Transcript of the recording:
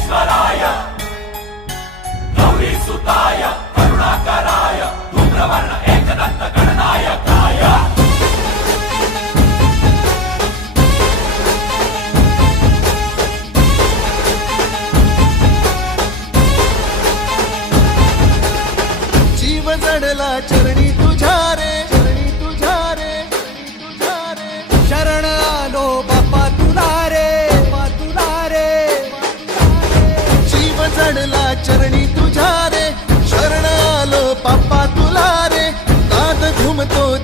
विघ्नेश्वराय गौरीसुताय करुणाकराय धूम्रवर्ण एकदन्त गणनायकाय जीव जडला चरणी तुझ्या पडला चरणी तुझ्या रे. शरण आलो बाप्पा तुला रे. नाद घुमतो